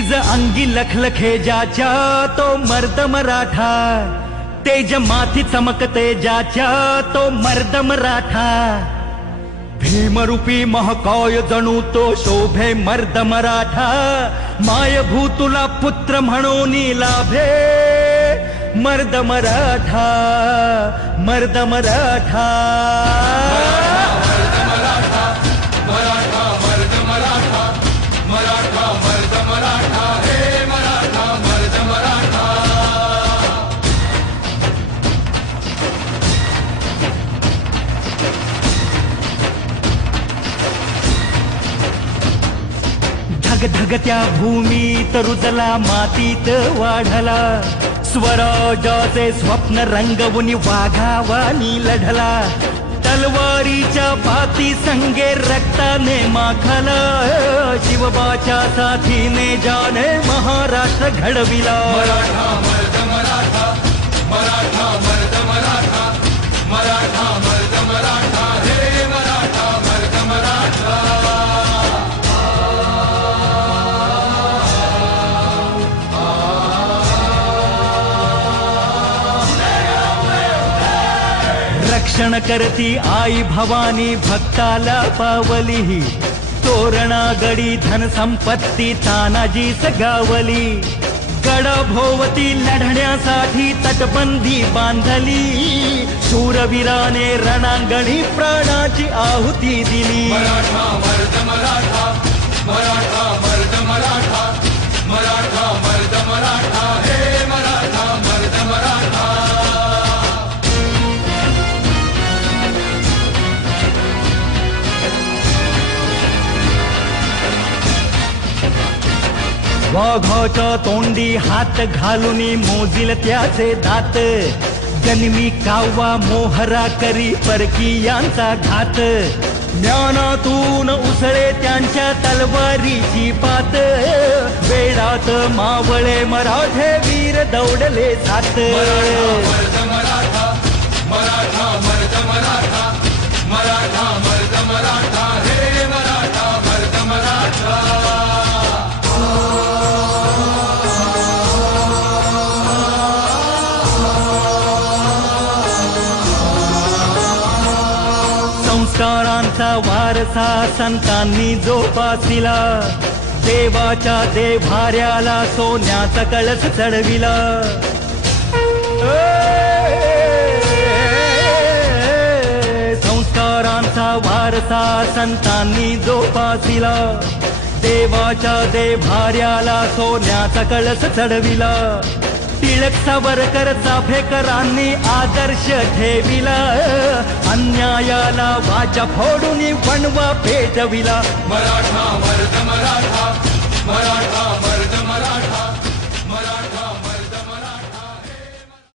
निज अंगी लखलखे ज्याच्या तो मर्द मराठा, तेज माथी चमकते ज्याच्या तो मर्द मराठा, भीमरूपी महाकाय जणू तो शोभे मर्द मराठा, माय भूतुला पुत्र म्हणून लाभे मर्द मराठा, मर्द मराठा, मर्द मराठा, मराठा मर्द मराठा, मराठा मर्द मराठा, हे मराठा मर्द मराठा. धगधगत्या भूमीत रुजला मातीत वाढला, स्वराजाचे स्वप्न रंगवून वाघावानी लढला, तलवारीच्या पाती संगे रक्ताने माखला, शिवबाच्या साथीने जाने महाराष्ट्र घडविला. मराठा मर्द मराठा, मराठा मर्द मराठा, मराठा मर्द मराठा, हे मराठा मर्द मराठा. रक्षण करती आई भवानी भक्ताला पावली, तोरणा गडी धन संपत्ती तानाजीच गावली, गडाभोवती लढण्यासाठी तटबंदी बांधली, शूरवीराने रणांगणी प्राणाची आहुती दिली. मराठा मर्द मराठा, मराठा मर्द मराठा, मराठा मर्द मराठा, हे मराठा मर्द मराठा. वाघाच्या तोंडी हात घालून मोजिल त्याचे दात, जन्मी कावा मोहरा करी परकीयांचा घात, ज्ञानातून उसळे त्यांच्या तलवारीची पात, वेडात मावळे मराठे वीर दौडले जात. मर्द मराठा, मराठा मर्द मराठा, मराठा मर्द मराठा, हे मराठा मर्द मराठा. संस्कारांचा वारसा संतांनी जोपासिला, देवाच्या देभाऱ्याला सोन्याचा कळस चढविला, संस्कारांचा वारसा संतांनी जोपासिला, देवाच्या देभाऱ्याला सोन्याचा कळस चढविला, टिळक सावरकर चाफेकरांनी आदर्श ठेविला, अन्यायाला वाचा फोडून वणवा पेटविला. मराठा मर्द मराठा.